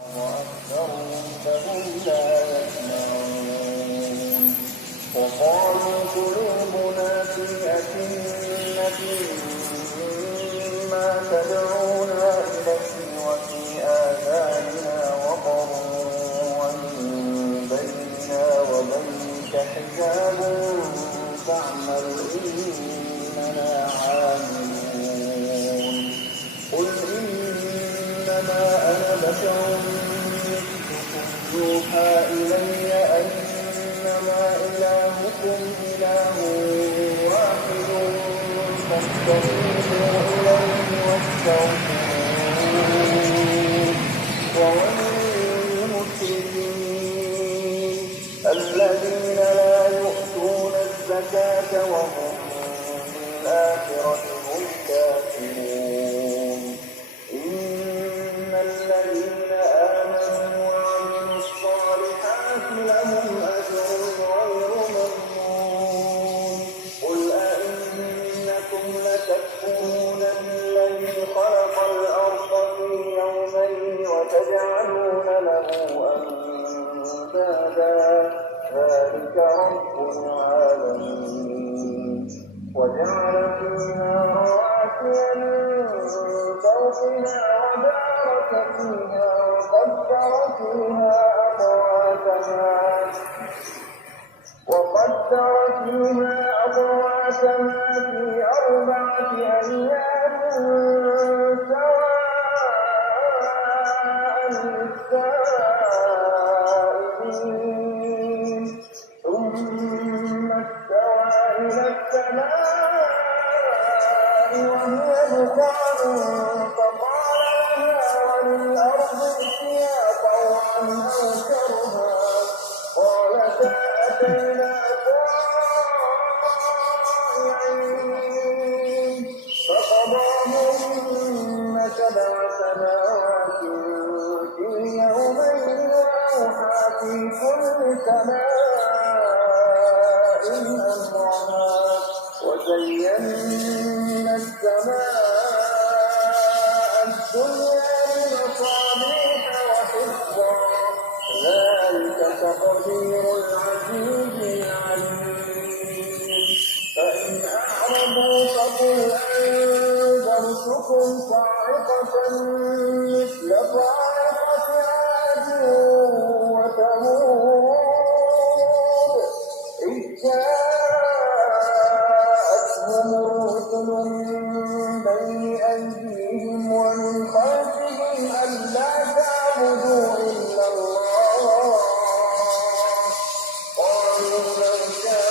وأكثرهم فهم لا يسمعون وقالوا قلوبنا في أكنة مما تدعونا إليه وفي آذاننا وقر ومن بيننا وبينك حجاب فاعمل إننا عاملون قل إنما أنا بشر مثلكم يوحى إلي أنما إلهكم إله واحد فاستقيموا إليه واستغفروه وويل للمشركين الذين لا يؤتون الزكاة وهم بالآخرة هم كافرون إن الذين آمنوا وعملوا الصالحات لهم أجر غير ممنون قل أئنكم لتكفرون بالذي خلق الأرض في يومين وتجعلون له أندادا ذلك رب العالمين وجعل فيها رواسي من فوقها وبارك فيها وقدر فيها أقواتها في 4 أيام سواء للسائلين ثم استوى إلى السماء وهي دخان فقال لها وللأرض ائتيا طوعا أو كرها قالتا أتينا طائعين فقضاهن 7 سماوات في يومين وأوحى في كل سماء أمرها وزينا السماء الدنيا بمصابيح وحفظا ذلك تقدير العزيز العليم فإن أعرضوا فقل أنذرتكم صاعقة مثل صاعقة عاد وثمود إذ جاءتهم الرسل من بين أيديهم ومن خلفهم ألا تعبدوا إلا الله قالوا لو شاء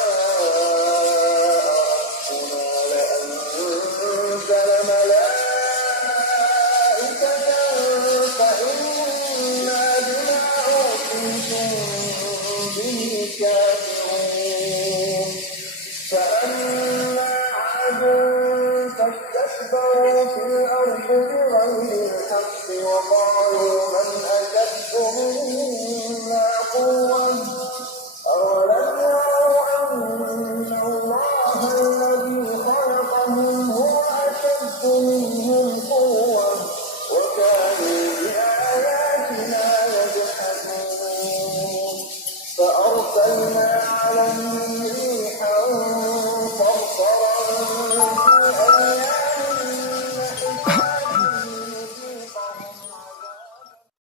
ربنا لأنزل ملائكة فإنا بما أرسلتم به كافرون فأما عاد فاستكبروا في الأرض بغير الحق وقالوا من أشد منا قوة أولم يروا أن الله الذي خلقهم هو أشد منهم قوة وكانوا بآياتنا يجحدون فأرسلنا عليهم